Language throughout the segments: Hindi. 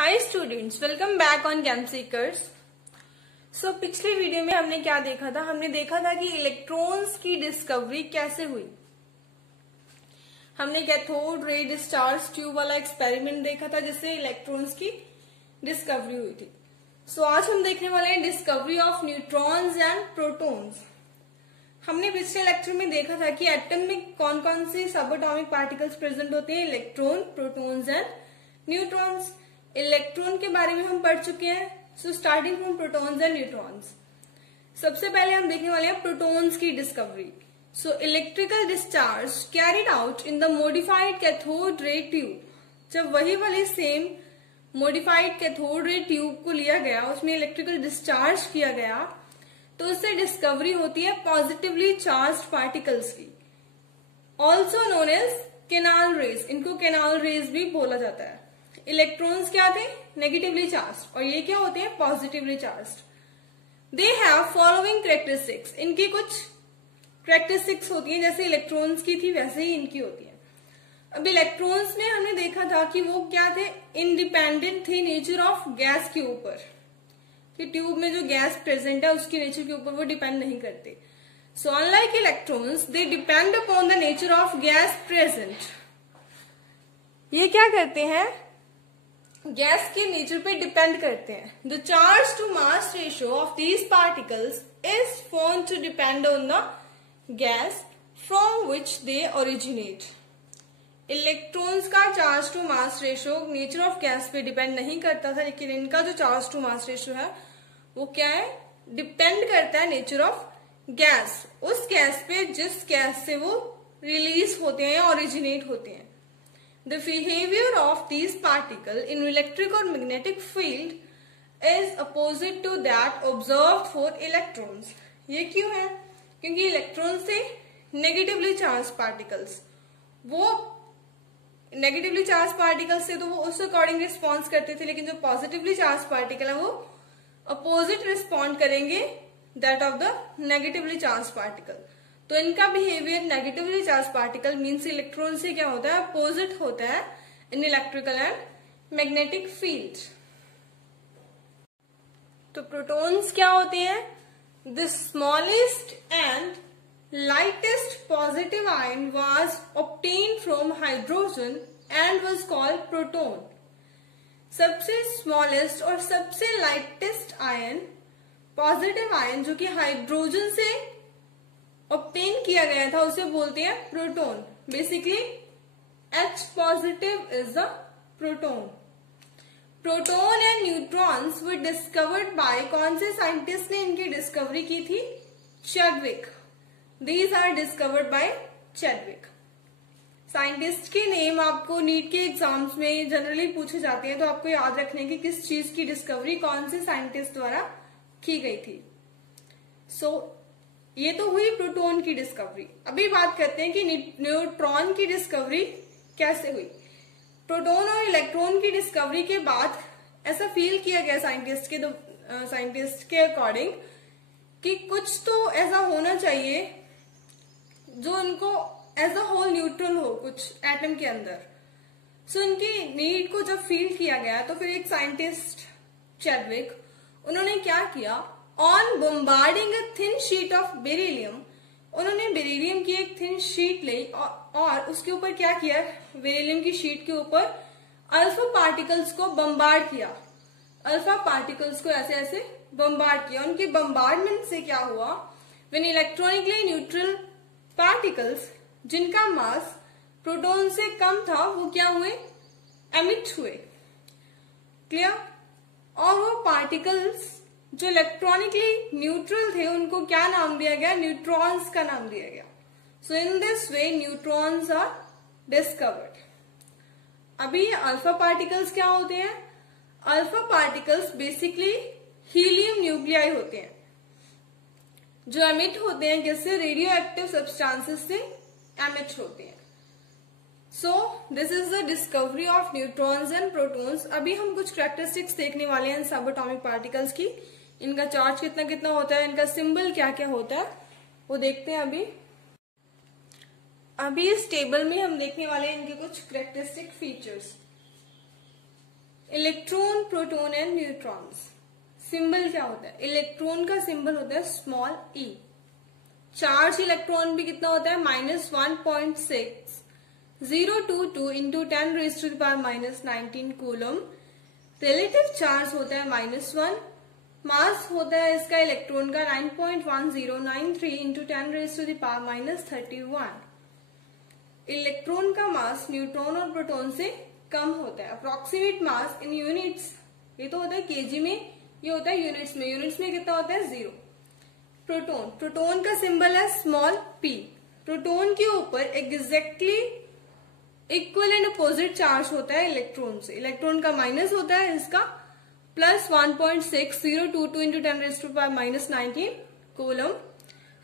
Hi students, welcome back on camp seekers. So पिछले वीडियो में हमने क्या देखा था? हमने देखा था कि इलेक्ट्रॉन्स की डिस्कवरी कैसे हुई। हमने कैथोड रे डिस्चार्ज ट्यूब वाला एक्सपेरिमेंट देखा था जिससे इलेक्ट्रॉन्स की डिस्कवरी हुई थी। सो आज हम देखने वाले हैं discovery of neutrons and protons. हमने पिछले लेक्चर में देखा था कि एटम में कौन कौन से सब एटॉमिक पार्टिकल्स प्रेजेंट होते हैं, electron, protons and neutrons. Electron के बारे में हम पढ़ चुके हैं। So starting from protons and neutrons, सबसे पहले हम देखने वाले हैं प्रोटॉन्स की discovery. So electrical discharge carried out in the modified cathode ray tube. जब वही वाले same modified cathode ray tube को लिया गया, उसमें इलेक्ट्रिकल डिस्चार्ज किया गया, तो उससे डिस्कवरी होती है पॉजिटिवली चार्ज्ड पार्टिकल्स की, also known as canal rays. इनको केनाल रेज भी बोला जाता है। इलेक्ट्रॉन्स क्या थे? नेगेटिवली चार्ज्ड, और ये क्या होते हैं? Positively charged. They have following characteristics. इनकी कुछ कैरेक्टरिस्टिक्स होती हैं, जैसे इलेक्ट्रॉन्स की थी वैसे ही इनकी होती है। अब इलेक्ट्रॉन्स में हमने देखा था कि वो क्या थे? इंडिपेंडेंट थे नेचर ऑफ गैस के ऊपर, कि ट्यूब में जो गैस प्रेजेंट है उसके नेचर के ऊपर वो डिपेंड नहीं करते। So unlike electrons they depend upon the nature of gas present. ये क्या करते हैं? गैस के नेचर पे डिपेंड करते हैं। The charge to mass ratio of these particles is found to depend on the gas from which they originate. Electrons का charge to mass ratio nature of gas पे डिपेंड नहीं करता था, लेकिन इनका जो चार्ज टू मास रेशियो है वो क्या है? डिपेंड करता है नेचर ऑफ गैस, उस गैस पे जिस गैस से वो रिलीज होते हैं या ओरिजिनेट होते हैं। The behavior of these particles in electric or magnetic field is opposite to that observed for electrons. ये क्यों है? क्योंकि इलेक्ट्रॉन से नेगेटिवली चार्ज पार्टिकल्स, वो नेगेटिवली चार्ज पार्टिकल्स से तो वो उस अकॉर्डिंग रिस्पॉन्स करते थे, लेकिन जो पॉजिटिवली चार्ज पार्टिकल है वो अपोजिट रिस्पॉन्ड करेंगे that of the negatively charge particle. तो इनका behaviour negatively charge particle means electron से क्या होता है? अपोजिट होता है in electrical and magnetic field. तो प्रोटॉन्स क्या होते हैं? The smallest and lightest positive ion was obtained from hydrogen and was called proton. सबसे स्मॉलेस्ट और सबसे लाइटेस्ट आयन, पॉजिटिव आयन, जो कि हाइड्रोजन से ऑब्टेन किया गया था, उसे बोलते हैं proton. Basically H positive is the proton. Proton and neutrons were discovered by कौन से साइंटिस्ट ने इनकी डिस्कवरी की थी? Chadwick. These are discovered by Chadwick. Scientist के नेम आपको नीट के एग्जाम्स में जनरली पूछे जाते हैं, तो आपको याद रखने की किस चीज की डिस्कवरी कौन से साइंटिस्ट द्वारा की गई थी। ये तो हुई प्रोटॉन की डिस्कवरी। अभी बात करते हैं कि न्यूट्रॉन की डिस्कवरी कैसे हुई। प्रोटॉन और इलेक्ट्रॉन की डिस्कवरी के बाद ऐसा फील किया गया साइंटिस्ट के अकॉर्डिंग कि कुछ तो ऐसा होना चाहिए जो इनको एज अ होल न्यूट्रल हो कुछ एटम के अंदर। सो इनकी नीड को जब फील किया गया तो फिर एक साइंटिस्ट चैडविक, उन्होंने क्या किया? On bombarding a thin sheet of beryllium, उन्होंने बेरिलियम की एक थिन शीट ली और उसके ऊपर क्या किया? बेरिलियम की शीट के ऊपर अल्फा पार्टिकल्स को बम्बार्ड किया। अल्फा पार्टिकल्स को ऐसे ऐसे बम्बार्ड किया। उनके बम्बार्डमेंट से क्या हुआ? व्हेन इलेक्ट्रॉनिकली न्यूट्रल पार्टिकल्स, जिनका मास प्रोटॉन से कम था, वो क्या हुए? एमिट हुए। क्लियर? और वो पार्टिकल्स जो इलेक्ट्रॉनिकली न्यूट्रल थे उनको क्या नाम दिया गया? न्यूट्रॉन्स का नाम दिया गया। So in this way neutrons are discovered. अभी अल्फा पार्टिकल्स क्या होते हैं? Alpha particles basically helium nuclei होते हैं जो एमिट होते हैं, जिससे रेडियो एक्टिव सब्सटेंसेस से एमिट होते हैं। So this is the discovery of neutrons and protons. अभी हम कुछ कैरेक्टरिस्टिक्स देखने वाले हैं सब एटॉमिक पार्टिकल्स की। इनका चार्ज कितना कितना होता है, इनका सिंबल क्या क्या होता है, वो देखते हैं। अभी इस टेबल में हम देखने वाले हैं इनके कुछ characteristic features. Electron, proton and neutrons. Symbol क्या होता है? इलेक्ट्रॉन का सिंबल होता है स्मॉल ई। चार्ज इलेक्ट्रॉन भी कितना होता है? -1.6022 इंटू 10⁻⁻19 कूलम। रिलेटिव चार्ज होता है -1। मास होता है इसका इलेक्ट्रॉन का 9.1093 इंटू 10⁻31। इलेक्ट्रॉन का मास न्यूट्रॉन और प्रोटॉन से कम होता है। अप्रोक्सीमेट मास इन यूनिट्स, ये तो होता है केजी में, ये होता है यूनिट्स में। यूनिट्स में कितना होता है? 0। प्रोटॉन, प्रोटॉन का सिंबल है स्मॉल पी। प्रोटॉन के ऊपर exactly equal and opposite charge होता है इलेक्ट्रॉन से। इलेक्ट्रॉन का माइनस होता है इसका +1.6022 इंटू 10⁻⁻19 कूलम।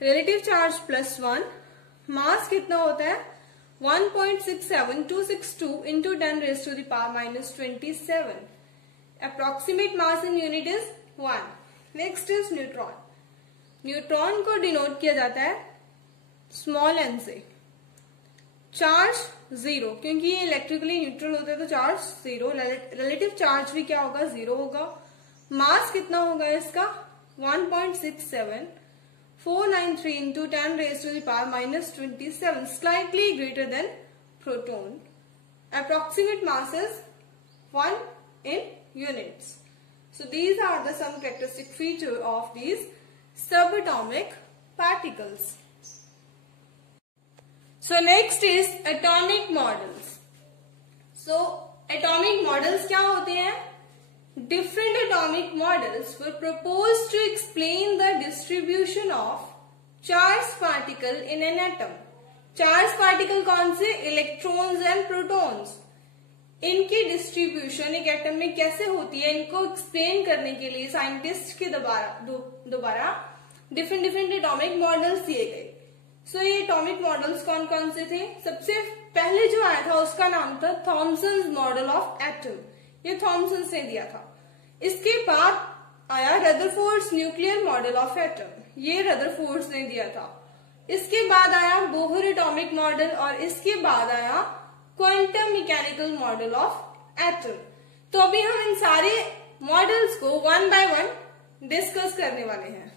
Relative charge +1। मास कितना होता है? 1.67262 into 10⁻⁻27। Approximate mass in unit is 1। Next is neutron. Neutron को डिनोट किया जाता है स्मॉल एन से। चार्ज 0, क्योंकि ये इलेक्ट्रिकली न्यूट्रल होता है तो चार्ज 0। रिलेटिव चार्ज भी क्या होगा? 0 होगा। मास कितना होगा इसका? 1.67493 into 10⁻⁻27, slightly greater than proton. Approximate mass is 1 in units. So these are the some characteristic feature of these subatomic particles. So next is atomic models. So atomic models क्या होते हैं? Different atomic models were proposed to explain the distribution of charged particle in an atom. Charged particle कौन से? Electrons and protons. इनकी डिस्ट्रीब्यूशन एक एटम में कैसे होती है, इनको एक्सप्लेन करने के लिए साइंटिस्ट के दोबारा डिफरेंट एटॉमिक मॉडल्स दिए गए। सो ये एटॉमिक मॉडल्स कौन कौन से थे? सबसे पहले जो आया था उसका नाम था थॉमसन्स मॉडल ऑफ एटम। ये थॉमसन ने दिया था। इसके बाद आया Rutherford's nuclear model of atom, ये रदरफोर्ड्स ने दिया था। इसके बाद आया बोहर एटॉमिक मॉडल और इसके बाद आया quantum mechanical model of atom. तो अभी हम इन सारे मॉडल्स को वन बाय वन डिस्कस करने वाले हैं।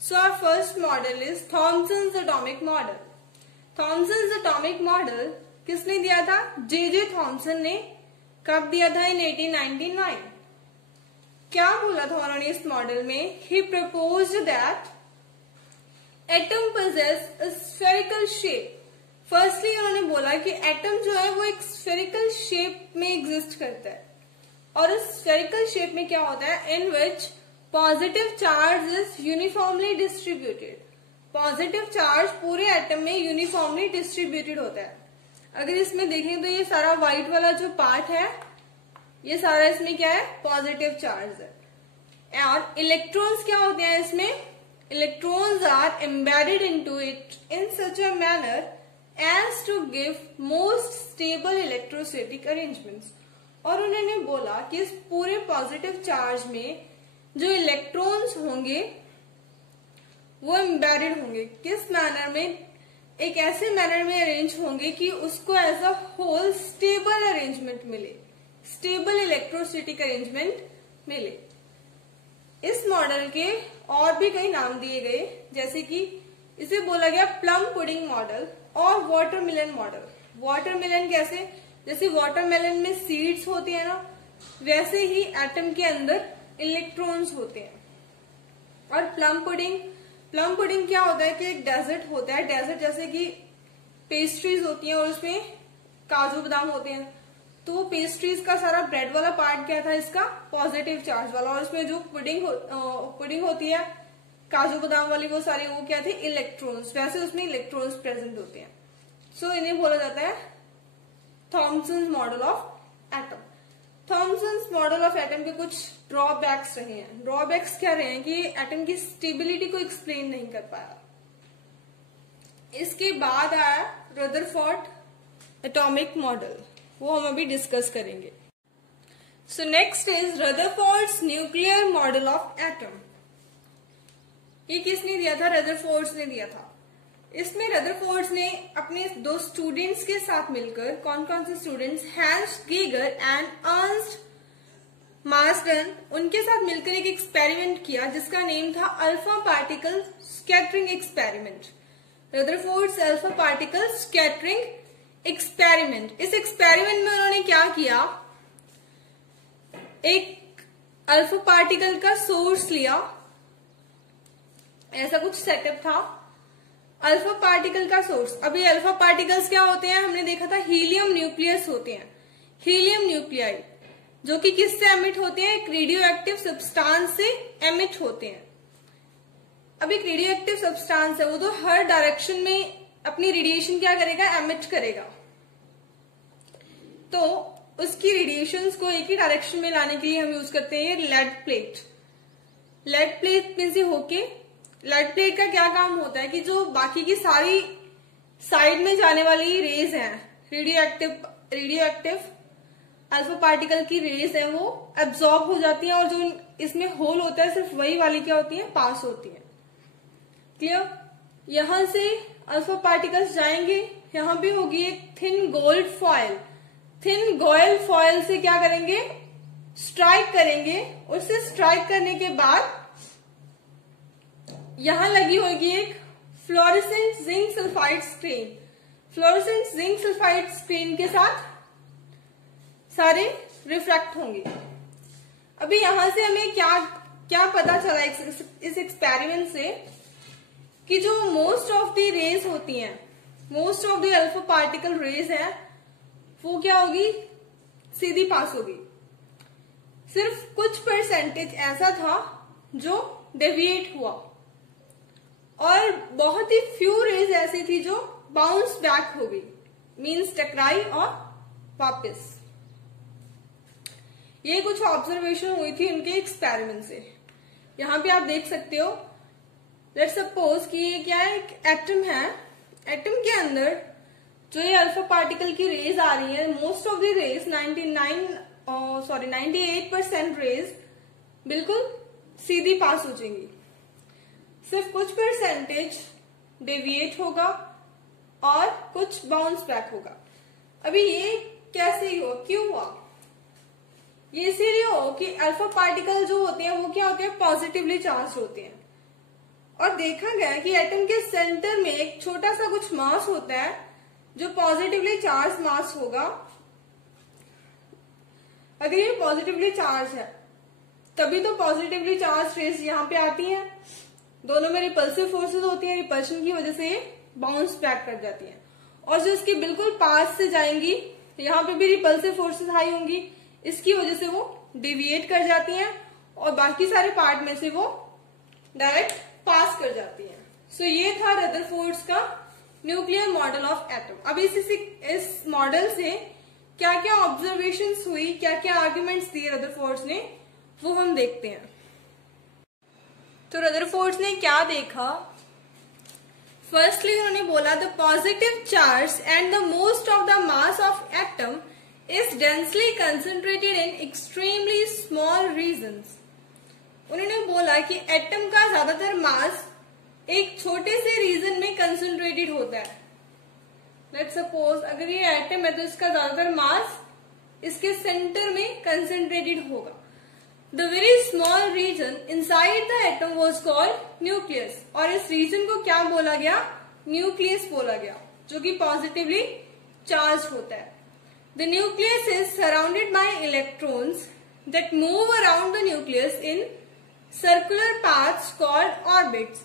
So our first model is Thomson's atomic model. Thomson's atomic model किसने दिया था? जे थॉमसन ने। कब दिया था? इन 1899। क्या बोला था उन्होंने इस मॉडल में? He proposed that atom possess a spherical shape। Firstly उन्होंने बोला कि एटम जो है वो एक स्फेरिकल शेप में एग्जिस्ट करता है। और इस स्फेरिकल शेप में क्या होता है? In which positive charge is uniformly distributed. Positive charge पूरे एटम में यूनिफॉर्मली डिस्ट्रीब्यूटेड होता है। अगर इसमें देखें तो ये सारा व्हाइट वाला जो पार्ट है, ये सारा इसमें क्या है? पॉजिटिव चार्ज है। और इलेक्ट्रॉन्स क्या होते हैं इसमें? Electrons are embedded into it in such a manner as to give most stable electrostatic arrangements। और उन्होंने बोला कि इस पूरे पॉजिटिव चार्ज में जो इलेक्ट्रॉन्स होंगे वो एम्बेडेड होंगे। किस मैनर में? एक ऐसे मैनर में अरेंज होंगे कि उसको as a whole stable arrangement मिले, स्टेबल इलेक्ट्रोस्टैटिक अरेंजमेंट मिले। इस मॉडल के और भी कई नाम दिए गए, जैसे कि इसे बोला गया प्लम पुडिंग मॉडल और वाटरमेलन मॉडल। वाटरमेलन कैसे? जैसे वाटरमेलन में सीड्स होती है ना, वैसे ही एटम के अंदर इलेक्ट्रॉन्स होते हैं। और प्लम पुडिंग क्या होता है कि एक डेजर्ट होता है। डेजर्ट जैसे कि पेस्ट्रीज होती हैं और उसमें काजू बादाम होते हैं, तो पेस्ट्रीज का सारा ब्रेड वाला पार्ट क्या था? इसका पॉजिटिव चार्ज वाला। और उसमें जो पुडिंग होती है काजू बादाम वाली, वो सारे वो क्या थे? इलेक्ट्रॉन्स। वैसे उसमें इलेक्ट्रॉन्स प्रेजेंट होते हैं। सो इन्हें बोला जाता है Thomson's model of atom. Thomson's model of atom के कुछ ड्रॉबैक्स रहे हैं। ड्रॉबैक्स क्या रहे हैं? कि एटम की स्टेबिलिटी को एक्सप्लेन नहीं कर पाया। इसके बाद आया रदरफोर्ड एटॉमिक मॉडल, वो हम अभी डिस्कस करेंगे। So next is Rutherford's nuclear model of atom. ये किसने दिया था? रदरफोर्ड्स ने दिया था। इसमें रदरफोर्ड ने अपने 2 स्टूडेंट्स के साथ मिलकर, कौन कौन से students, Hans Geiger and Ernest Marsden, उनके साथ मिलकर एक एक्सपेरिमेंट किया जिसका नेम था alpha particle scattering experiment. Rutherford's alpha particle scattering experiment. इस एक्सपेरिमेंट में उन्होंने क्या किया, एक अल्फा पार्टिकल का सोर्स लिया, ऐसा कुछ सेटअप था, अल्फा पार्टिकल का सोर्स। अभी अल्फा पार्टिकल्स क्या होते हैं, हमने देखा था हीलियम न्यूक्लियस होते हैं, हीलियम न्यूक्लियाई, जो कि किससे एमिट होते हैं, एक रेडियो एक्टिव सब्सटेंस से एमिट होते हैं। अब एक रेडियो एक्टिव सब्सटेंस है, वो तो हर डायरेक्शन में अपनी रेडिएशन क्या करेगा, एमिट करेगा। तो उसकी रेडिएशंस को एक ही डायरेक्शन में लाने के लिए हम यूज करते हैं लेड प्लेट। लेड प्लेट में से होके, लेड प्लेट का क्या काम होता है कि जो बाकी की सारी साइड में जाने वाली रेज हैं, रेडियो एक्टिव अल्फा पार्टिकल की रेज है, वो एब्जॉर्ब हो जाती है, और जो इसमें होल होता है सिर्फ वही वाली क्या होती है, पास होती है। क्लियर? यहां से अल्फा पार्टिकल्स जाएंगे, यहां भी होगी एक thin gold foil, thin gold foil से क्या करेंगे, स्ट्राइक करेंगे। उससे स्ट्राइक करने के बाद यहां लगी होगी एक fluorescent zinc sulphide screen. Fluorescent zinc sulphide screen के साथ सारे रिफ्रैक्ट होंगे। अभी यहां से हमें क्या क्या पता चला इस एक्सपेरिमेंट से, कि जो मोस्ट ऑफ द रेज होती हैं, most of the alpha particle rays है, वो क्या होगी, सीधी पास होगी। सिर्फ कुछ परसेंटेज ऐसा था जो डेविएट हुआ, और बहुत ही फ्यू रेज ऐसी थी जो बाउंस बैक हो गई, मीन्स टकराई और वापस। ये कुछ ऑब्जर्वेशन हुई थी उनके एक्सपेरिमेंट से। यहां पे आप देख सकते हो, लेट्स सपोज कि ये क्या है, एक एटम है, एटम के अंदर जो ये अल्फा पार्टिकल की रेज आ रही है, most of the rays 98% rays बिल्कुल सीधी पास हो जाएंगी, सिर्फ कुछ परसेंटेज डेविएट होगा और कुछ बाउंस बैक होगा। अभी ये कैसे हुआ, क्यों हुआ? ये इसीलिए हो कि अल्फा पार्टिकल जो होते हैं वो क्या होते हैं, पॉजिटिवली चार्ज होते हैं। और देखा गया है कि एटम के सेंटर में एक छोटा सा कुछ मास होता है जो पॉजिटिवली चार्ज मास होगा। अगर ये पॉजिटिवली चार्ज है तभी तो पॉजिटिवली चार्ज रेज यहाँ पे आती हैं, दोनों में रिपल्सिव फोर्सेस होती हैं, रिपल्शन की वजह से बाउंस बैक कर जाती हैं। और जो इसके बिल्कुल पास से जाएंगी, यहाँ पे भी रिपल्सिव फोर्सेस हाई होंगी, इसकी वजह से वो डेविएट कर जाती हैं, और बाकी सारे पार्ट में से वो डायरेक्ट पास कर जाती हैं। सो ये था रदरफोर्ड्स का न्यूक्लियर मॉडल ऑफ एटम। अब इस मॉडल से क्या क्या ऑब्जर्वेशंस हुई, क्या क्या आर्ग्यूमेंट्स दिए रदरफोर्ड्स ने, वो हम देखते हैं। तो रदरफोर्ड्स ने क्या देखा, फर्स्टली उन्होंने बोला the positive charge and the most of the mass of atom is densely concentrated in extremely small regions। उन्होंने बोला कि एटम का ज्यादातर मास एक छोटे से रीजन में कंसंट्रेटेड होता है। लेट्स सपोज अगर ये एटम है तो इसका ज्यादातर मास इसके सेंटर में कंसंट्रेटेड होगा। The very small region inside the atom was called nucleus, और इस रीजन को क्या बोला गया, न्यूक्लियस बोला गया, जो कि पॉजिटिवली चार्ज होता है। The nucleus is surrounded by electrons that move around the nucleus in circular paths called orbits।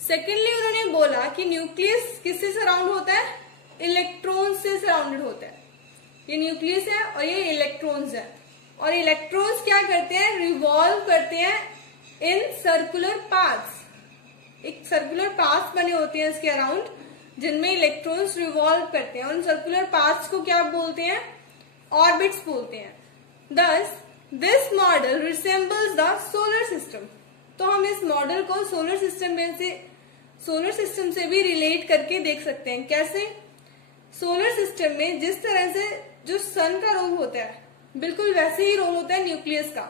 Secondly, उन्होंने बोला कि न्यूक्लियस किससे सराउंड होता है, इलेक्ट्रॉन्स से सराउंडेड होता है। ये न्यूक्लियस है और ये इलेक्ट्रॉन्स है, और इलेक्ट्रॉन्स क्या करते हैं, रिवॉल्व करते हैं इन सर्कुलर पाथ्स। एक सर्कुलर पाथ बने होते हैं इसके अराउंड, जिनमें इलेक्ट्रॉन्स रिवॉल्व करते हैं। उन सर्कुलर पाथ्स को क्या बोलते हैं, ऑर्बिट्स बोलते हैं। Thus, this model resembles the solar system। तो हम इस मॉडल को सोलर सिस्टम से भी रिलेट करके देख सकते हैं। कैसे? सोलर सिस्टम में जिस तरह से जो सन का रोल होता है, बिल्कुल वैसे ही रोल होता है न्यूक्लियस का।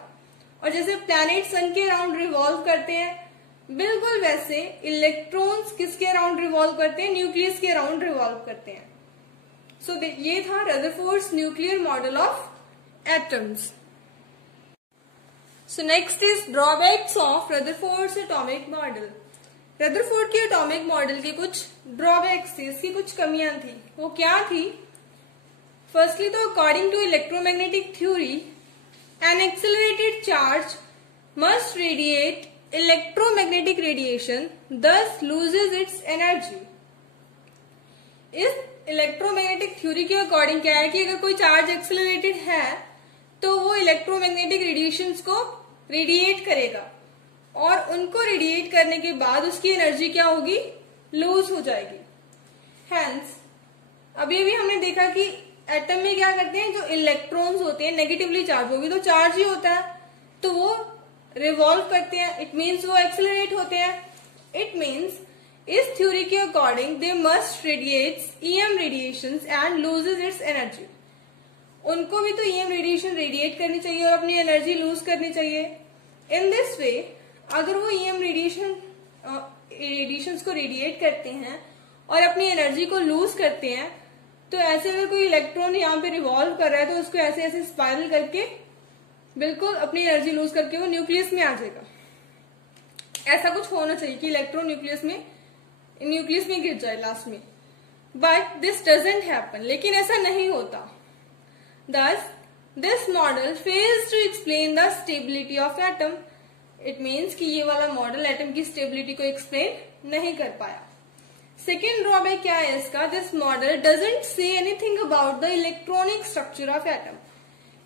और जैसे प्लैनेट सन के अराउंड रिवॉल्व करते हैं, बिल्कुल वैसे इलेक्ट्रॉन्स किसके अराउंड रिवॉल्व करते हैं, न्यूक्लियस के अराउंड रिवॉल्व करते हैं. सो ये था Rutherford's nuclear model of atoms. So next is drawbacks of Rutherford's atomic model. Rutherford के एटॉमिक मॉडल के कुछ ड्रॉबैक्स थे, इसकी कुछ कमियां थी. वो क्या थी? फर्स्टली तो according to electromagnetic theory an accelerated charge must radiate electromagnetic radiation thus loses its energy. इस इलेक्ट्रोमैग्नेटिक थ्योरी के अकॉर्डिंग क्या है कि अगर कोई चार्ज एक्सेलरेटेड है तो वो इलेक्ट्रोमैग्नेटिक रेडिएशंस को रेडिएट करेगा और उनको रेडिएट करने के बाद उसकी एनर्जी क्या होगी, लूज हो जाएगी. हेंस अभी अभी हमने देखा कि एटम में क्या करते हैं, जो इलेक्ट्रॉन्स होते हैं नेगेटिवली चार्ज, वो भी तो चार्ज ही होता है, तो वो रिवॉल्व करते हैं. इट मीन्स वो एक्सेलरेट होते हैं. इट मीन्स इस थ्योरी के according they must radiates EM radiations and loses it's energy. उनको भी तो ईएम रेडिएशन रेडिएट करनी चाहिए और अपनी एनर्जी लूज करनी चाहिए. इन दिस वे अगर वो ईएम रेडिएशंस को रेडिएट करते हैं और अपनी एनर्जी को लूज करते हैं, तो ऐसे अगर कोई इलेक्ट्रॉन यहाँ पे रिवॉल्व कर रहा है तो उसको ऐसे ऐसे स्पाइरल करके बिल्कुल अपनी एनर्जी लूज करके वो न्यूक्लियस में आ जाएगा. ऐसा कुछ होना चाहिए कि इलेक्ट्रॉन न्यूक्लियस में गिर जाए लास्ट में. But this doesn't happen. लेकिन ऐसा नहीं होता. Thus, this model fails to explain the stability of atom. It means कि ये वाला मॉडल एटम की स्टेबिलिटी को एक्सप्लेन नहीं कर पाया. सेकेंड ड्रॉबैक क्या है इसका? This model doesn't say anything about the electronic structure of atom.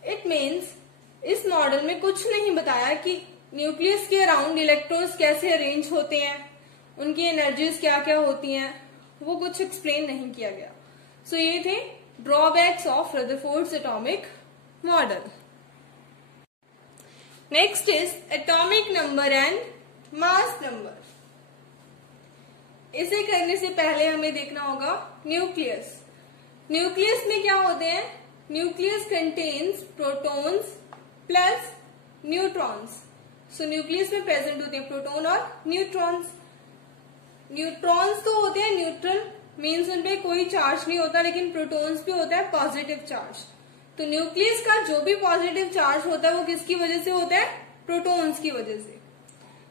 It means इस मॉडल में कुछ नहीं बताया कि न्यूक्लियस के अराउंड इलेक्ट्रॉन्स कैसे अरेंज होते हैं, उनकी एनर्जीज क्या क्या होती हैं, वो कुछ एक्सप्लेन नहीं किया गया. सो ये थे drawbacks of Rutherford's atomic model. Next is atomic number and mass number. इसे करने से पहले हमें देखना होगा न्यूक्लियस. न्यूक्लियस में क्या होते हैं? Nucleus contains protons plus neutrons. सो न्यूक्लियस में प्रेजेंट होते हैं प्रोटॉन और न्यूट्रॉन्स. न्यूट्रॉन्स तो होते हैं न्यूट्रल, मीन्स उनपे कोई चार्ज नहीं होता, लेकिन प्रोटॉन्स पे होता है पॉजिटिव चार्ज. तो न्यूक्लियस का जो भी पॉजिटिव चार्ज होता है वो किसकी वजह से होता है? प्रोटॉन्स की वजह से.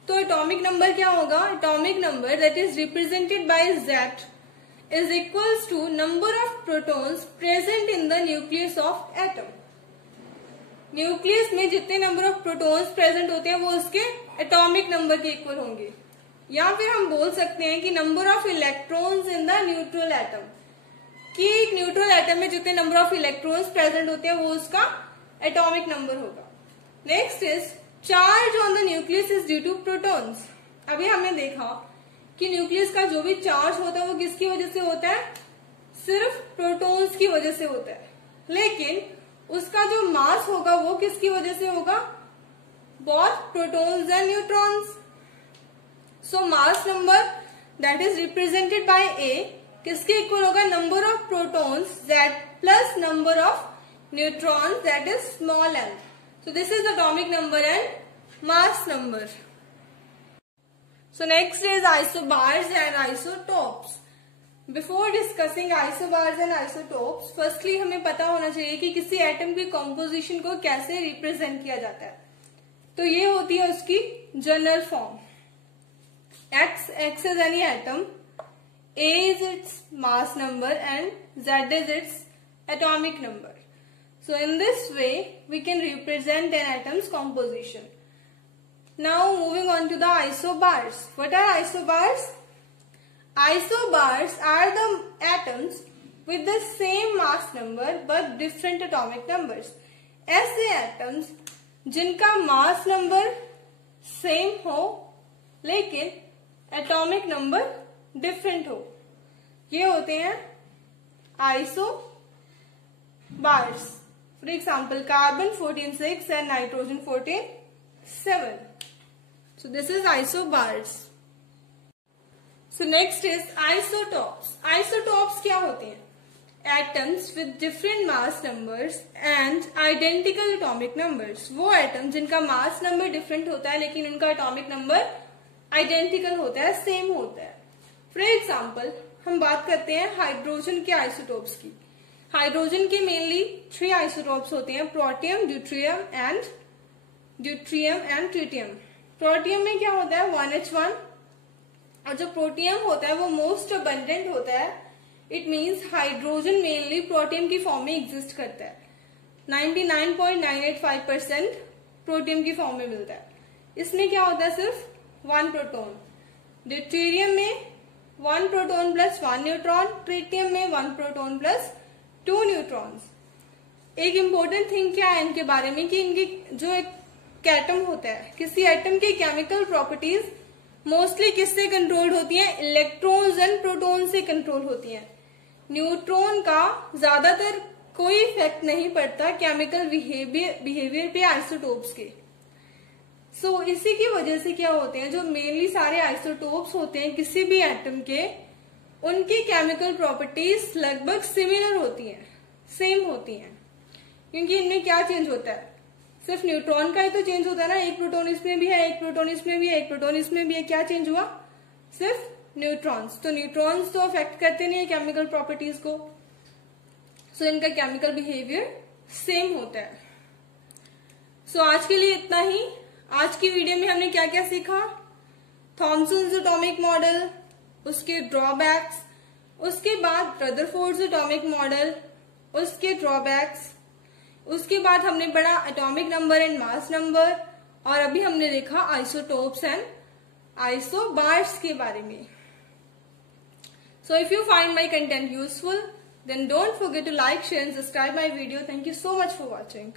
तो एटॉमिक नंबर क्या होगा? Atomic number that is represented by Z is equals to number of protons present in the nucleus of atom. Nucleus में जितने नंबर ऑफ प्रोटॉन्स प्रेजेंट होते हैं वो उसके एटॉमिक नंबर के इक्वल होंगे. या फिर हम बोल सकते हैं कि number of electrons in the neutral atom, कि एक न्यूट्रल एटम में जितने नंबर ऑफ इलेक्ट्रॉन्स प्रेजेंट होते हैं वो उसका एटॉमिक नंबर होगा. Next is charge on the nucleus is due to protons. अभी हमने देखा कि न्यूक्लियस का जो भी चार्ज होता है वो किसकी वजह से होता है? सिर्फ प्रोटॉन्स की वजह से होता है. लेकिन उसका जो मास होगा वो किसकी वजह से होगा? Both protons and neutrons. So mass number that is represented bye A किसके इक्वल होगा? Number of protons Z plus number of neutrons that is small n. So this is atomic number and mass number. So next is isobars and isotopes. Before discussing isobars and isotopes, firstly हमें पता होना चाहिए कि किसी एटम की कॉम्पोजिशन को कैसे रिप्रेजेंट किया जाता है. तो ये होती है उसकी general form. X is any atom, A is its mass number and Z is its atomic number. So in this way we can represent an atom's composition. Now moving on to the isobars. What are isobars? Isobars are the atoms with the same mass number but different atomic numbers. ऐसे atoms जिनका mass number same हो लेकिन एटॉमिक नंबर डिफरेंट हो, ये होते हैं isobars. For example carbon 14(6) and nitrogen 14(7). So this is isobars. So next is isotopes. Isotopes क्या होते हैं? Atoms with different mass numbers and identical atomic numbers. वो एटम जिनका मास नंबर डिफरेंट होता है लेकिन उनका एटॉमिक नंबर आइडेंटिकल होता है, सेम होता है। फॉर एग्जाम्पल हम बात करते हैं हाइड्रोजन के आइसोटोप्स की। हाइड्रोजन के मेनली 3 आइसोटोप्स होते हैं, protium, deuterium and tritium. Protium में क्या होता है 1H1, और जो प्रोटियम होता है वो मोस्ट अबंडेंट होता है। It means hydrogen mainly protium की फॉर्म में एग्जिस्ट करता है। 99.985% प्रोटियम की फॉर्म में मिलता है। इसमें क्या होता है सिर्फ 1 प्रोटॉन। ड्यूटेरियम में 1 प्रोटॉन प्लस 1 न्यूट्रॉन, ट्रिटियम में 1 प्रोटॉन प्लस 2 न्यूट्रॉन्स। एक इंपॉर्टेंट थिंग क्या है इनके बारे में कि इनकी जो एक एटम होता है, किसी एटम की केमिकल प्रॉपर्टीज मोस्टली किससे कंट्रोल्ड होती हैं, इलेक्ट्रॉन्स एंड प्रोटॉन से कंट्रोल होती हैं। न्यूट्रॉन का ज्यादातर कोई इफेक्ट नहीं पड़ता केमिकल बिहेवियर पे आइसोटोप्स के। सो इसी की वजह से क्या होते हैं, जो मेनली सारे आइसोटोप्स होते हैं किसी भी एटम के, उनकी केमिकल प्रॉपर्टीज लगभग सिमिलर होती हैं, सेम होती हैं। क्योंकि इनमें क्या चेंज होता है, सिर्फ न्यूट्रॉन का ही तो चेंज होता है ना। एक प्रोटॉन इसमें भी है, एक प्रोटॉन इसमें भी है, एक प्रोटॉन इसमें भी है। क्या चेंज हुआ, सिर्फ न्यूट्रॉन्स। तो न्यूट्रॉन्स तो अफेक्ट करते नहीं है केमिकल प्रॉपर्टीज को। सो इनका केमिकल बिहेवियर सेम होता है। सो आज के लिए इतना ही। आज की वीडियो में हमने क्या क्या सीखा, थॉमसन्स एटॉमिक मॉडल, उसके ड्रॉबैक्स, उसके बाद रदरफोर्ड्स एटॉमिक मॉडल, उसके ड्रॉबैक्स, उसके बाद हमने पढ़ा atomic number and mass number, और अभी हमने देखा आइसोटोप्स एंड आइसोबार्स के बारे में। So if you find my content useful, then don't forget to like, share and subscribe my video. Thank you so much for watching.